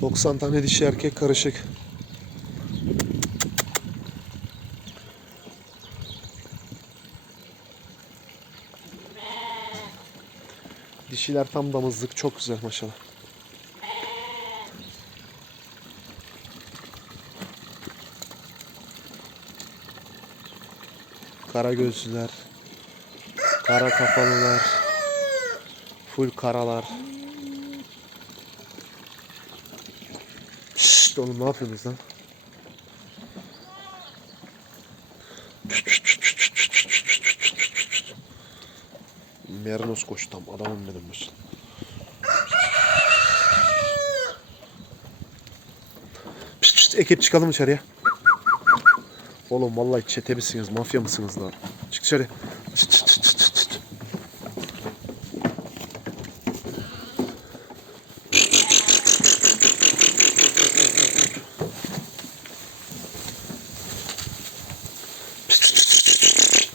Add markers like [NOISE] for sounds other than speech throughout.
90 tane dişi erkek karışık. Dişiler tam damızlık. Çok güzel maşallah. Kara gözlüler. Kara kafalılar. Full karalar. Şşt oğlum ne yapıyorsunuz lan? Merinos koş tam adamım benim pişt, ekip çıkalım dışarıya. Oğlum vallahi çete misiniz, mafya mısınız lan? Çık dışarı.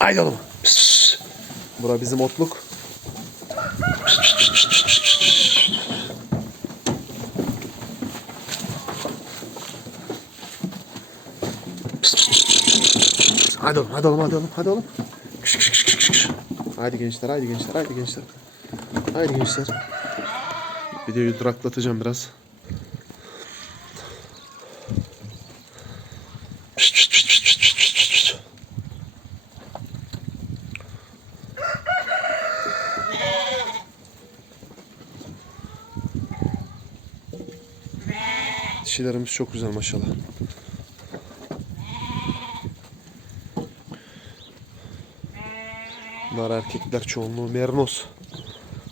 Haydi oğlum. Bura bizim otluk. Hadi oğlum, hadi oğlum, hadi oğlum, hadi oğlum. Kış, kış, kış, kış, kış. Haydi gençler, haydi gençler, haydi gençler. Haydi gençler. Videoyu duraklatacağım biraz. Pişt, pişt, pişt, pişt, pişt, pişt, pişt. Dişilerimiz çok güzel maşallah. Bunlar erkekler çoğunluğu mernos.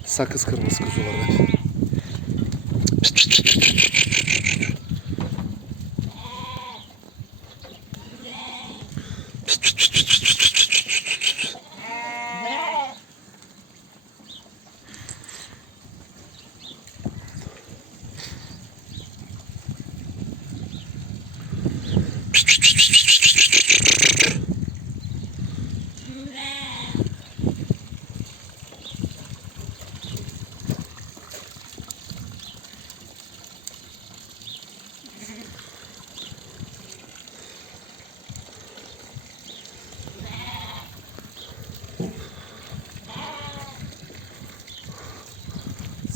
Sakız kırmızı kuzular hep.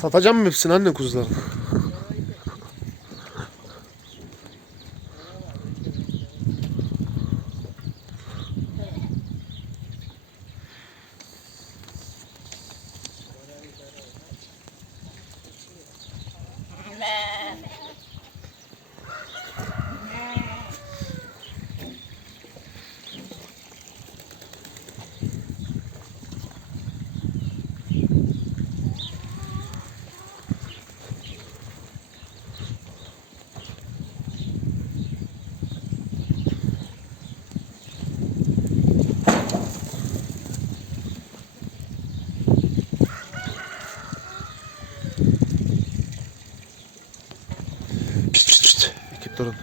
Satacağım mı hepsini anne kuzuları? [LAUGHS] durun.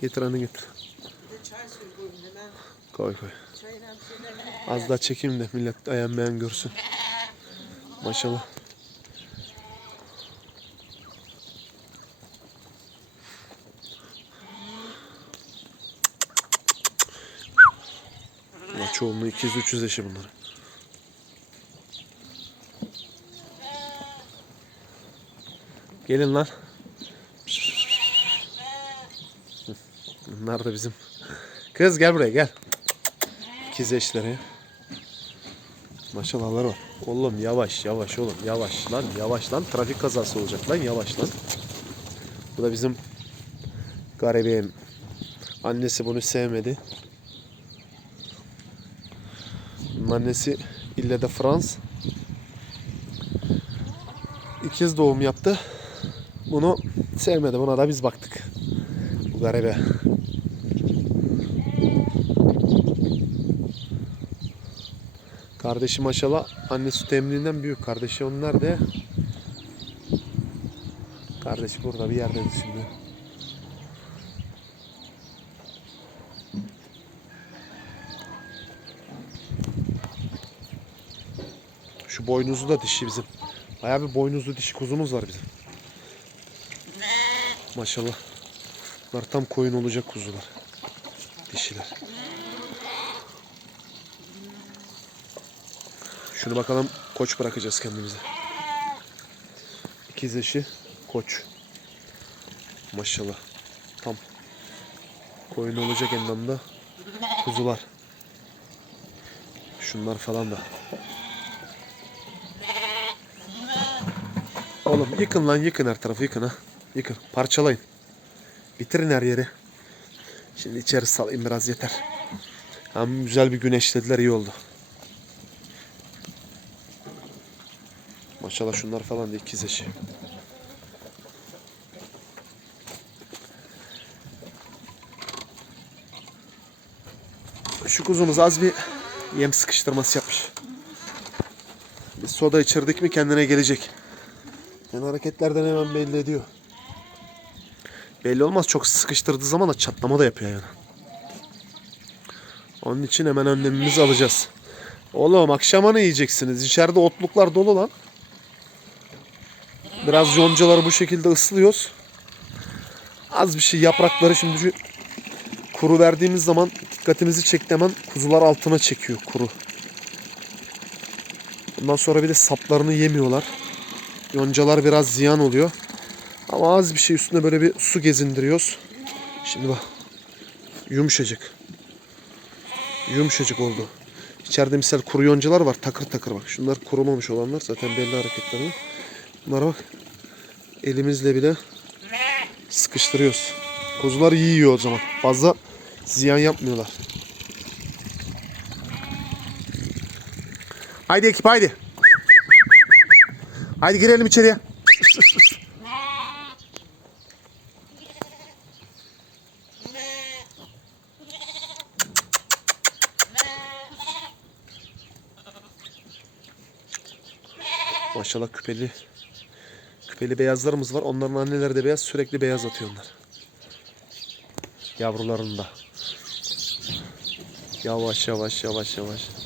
Getir anne getir. Koyun hemen. Koy koy. Az daha çekeyim de millet ayan beğen görsün. Maşallah. Ama çoğunluğu 200-300 eşi bunlar. Gelin lan. Bunlar da bizim. Kız gel buraya gel. İkiz eşleri. Maşallahlar var. Oğlum yavaş yavaş oğlum yavaş lan yavaş lan trafik kazası olacak lan yavaş lan. Bu da bizim garibim. Annesi bunu sevmedi. Annesi ille de Frans. İkiz doğum yaptı. bunu sevmedi. Buna da biz baktık. Garibe. Kardeşi maşallah anne süt emniğinden büyük. Kardeşi onun nerede? Kardeşi burada bir yerde şimdi. Şu boynuzlu da dişi bizim. Bayağı bir boynuzlu dişi kuzumuz var bizim. Maşallah. Bunlar tam koyun olacak kuzular. Dişiler. Şunu bakalım koç bırakacağız kendimize. İkiz eşi koç. Maşallah. Tam koyun olacak endamda kuzular. Şunlar falan da. Oğlum yıkın lan yıkın her tarafı yıkın ha. Yıkın parçalayın. Bitirin her yeri. Şimdi içeri salayım biraz yeter. Hem güzel bir güneşlediler iyi oldu. Maşallah şunlar falan da ikiz eşi. Şu kuzumuz az bir yem sıkıştırması yapmış. Bir soda içirdik mi kendine gelecek. Yani hareketlerden hemen belli ediyor. Belli olmaz çok sıkıştırdığı zaman da çatlama da yapıyor yani. Onun için hemen önlemimizi alacağız. Oğlum akşama ne yiyeceksiniz? İçeride otluklar dolu lan. Biraz yoncaları bu şekilde ıslıyoruz. Az bir şey yaprakları şimdi şu kuru verdiğimiz zaman dikkatimizi çekti hemen kuzular altına çekiyor kuru. Ondan sonra bir de saplarını yemiyorlar. Yoncalar biraz ziyan oluyor. Ama az bir şey üstüne böyle bir su gezindiriyoruz. Şimdi bak. Yumuşacık. Yumuşacık oldu. İçeride misal kuru yoncalar var takır takır bak. Şunlar kurumamış olanlar zaten belli hareketlerini. Bunlara bak. Elimizle bile sıkıştırıyoruz. Kuzular iyi yiyor o zaman. Fazla ziyan yapmıyorlar. Haydi ekip haydi. Haydi girelim içeriye. Maşallah küpeli küpeli beyazlarımız var. Onların anneleri de beyaz. Sürekli beyaz atıyor onlar. Yavrularında. Yavaş yavaş yavaş yavaş.